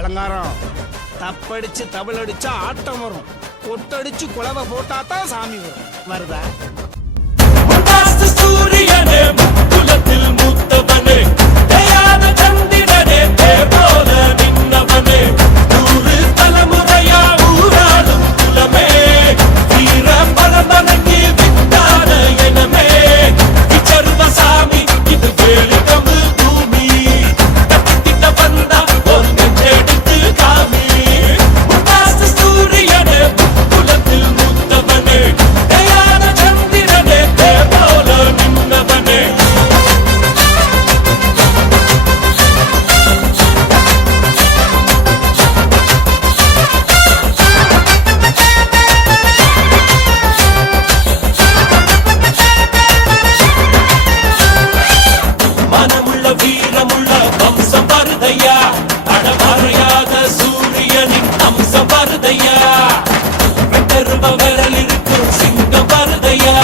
அலங்காரம் தப்படிச்சு தபிள் அடிச்சா ஆட்டம் வரும், கொட்டடிச்சு குலவை போட்டாதான் சாமி வரும். வருதா? சூரியனே குலத்தில் மூத்தவனே, தயாத சந்திரனே, தேவோல நின்னவனே, 100 தலைமுறையா ஊராடும் குலமே, வீர பரம்பரைக்கு வித்தான எனமே, விச்சர்வசாமி இது வேலுகம்பு பூமி, கத்திட்ட வந்தா ஒரு நெஞ்செடுத்து காமி. சூரியனே குலத்தில் மூத்தவனே, தயாத சந்திரனே, தேவோல நின்னவனே. மனமுள்ள வீரமுள்ள வம்சம் வருதையா, அடமறையாத சூரியனின் அம்சம் வருதையா, வெட்டருவ விரல் இருக்கும் சிங்கம் வருதையா,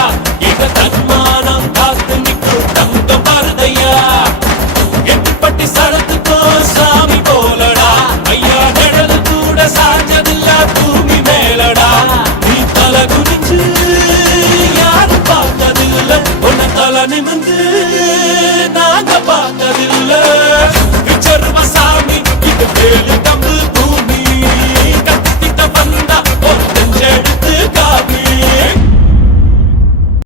இக தன்மானம் காத்து நிற்கும் தங்கம் வருதையா, எட்டுப்பட்டி சரத்துக்கோ சாமி போலடா, ஐயா நிழல் கூட சாஞ்சதில்ல பூமி மேலடா, நீ தலை குனிஞ்சு யாரும் பார்த்ததில்ல, உன்னை தலை நிமிந்து